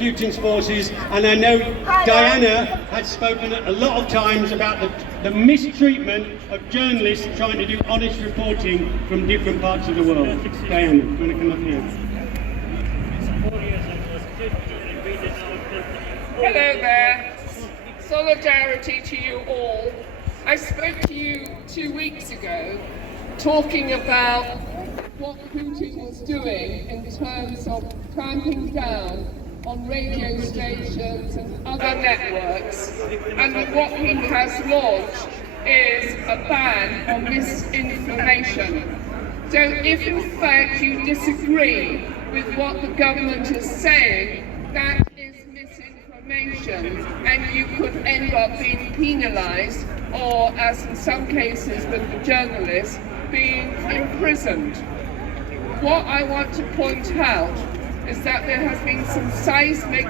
Putin's forces, and I know Diana has spoken a lot of times about the mistreatment of journalists trying to do honest reporting from different parts of the world. Diana, do you want to come up here? Hello there. Solidarity to you all. I spoke to you 2 weeks ago talking about what Putin was doing in terms of clamping down on radio stations and other networks, and that what he has launched is a ban on misinformation. So if in fact you disagree with what the government is saying, that is misinformation, and you could end up being penalised, or as in some cases with the journalists, being imprisoned. What I want to point out is that there has been some seismic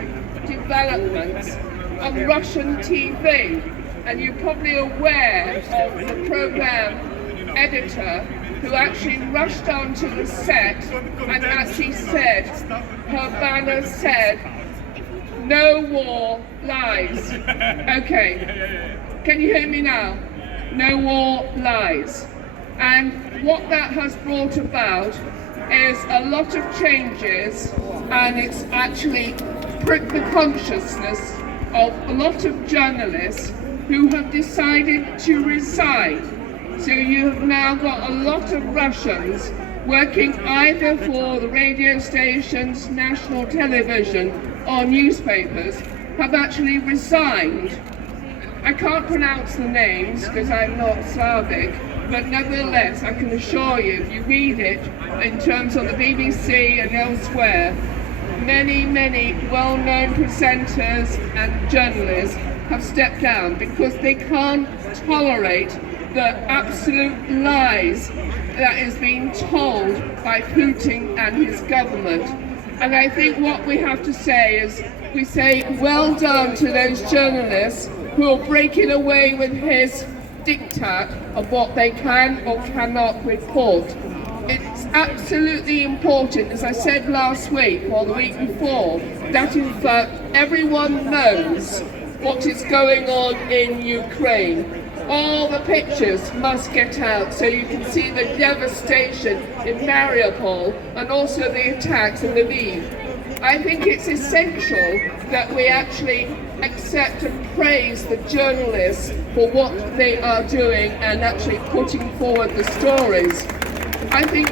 developments on Russian TV, and you're probably aware of the program editor who actually rushed onto the set, and as he said, her banner said, "No war, lies." Okay, can you hear me now? No war, lies. And what that has brought about is a lot of changes, and it's actually pricked the consciousness of a lot of journalists who have decided to resign. So you have now got a lot of Russians working either for the radio stations, national television, or newspapers, have actually resigned. I can't pronounce the names because I'm not Slavic, but nevertheless I can assure you, if you read it in terms of the BBC and elsewhere, many well-known presenters and journalists have stepped down because they can't tolerate the absolute lies that is being told by Putin and his government. And I think what we have to say is, we say well done to those journalists who are breaking away with his diktat of what they can or cannot report. It's absolutely important, as I said last week or the week before, that in fact everyone knows what is going on in Ukraine. All the pictures must get out so you can see the devastation in Mariupol and also the attacks in Lviv. I think it's essential that we actually accept and praise the journalists for what they are doing and actually putting forward the stories. I think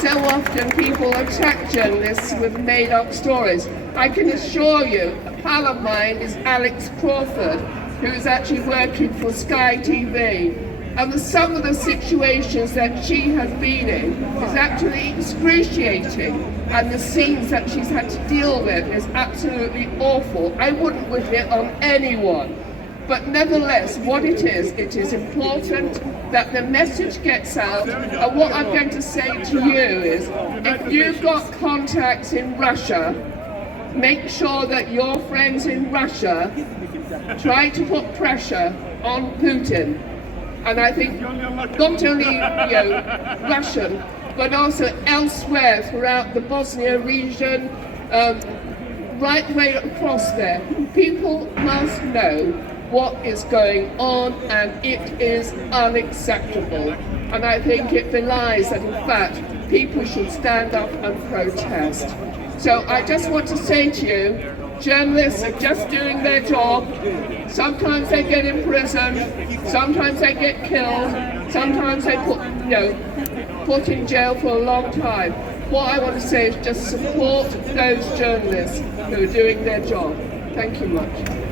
so often people attack journalists with made-up stories. I can assure you, a pal of mine is Alex Crawford, who is actually working for Sky TV. And some of the situations that she has been in is actually excruciating, and the scenes that she's had to deal with is absolutely awful. I wouldn't wish it on anyone. But nevertheless, what it is important that the message gets out. And what I'm going to say to you is, if you've got contacts in Russia, make sure that your friends in Russia try to put pressure on Putin. And I think not only Russian, but also elsewhere throughout the Bosnia region, right the way across there. People must know what is going on, and it is unacceptable. And I think it belies that in fact people should stand up and protest. So I just want to say to you, journalists are just doing their job. Sometimes they get imprisoned, sometimes they get killed, sometimes they put in jail for a long time. What I want to say is just support those journalists who are doing their job. Thank you much.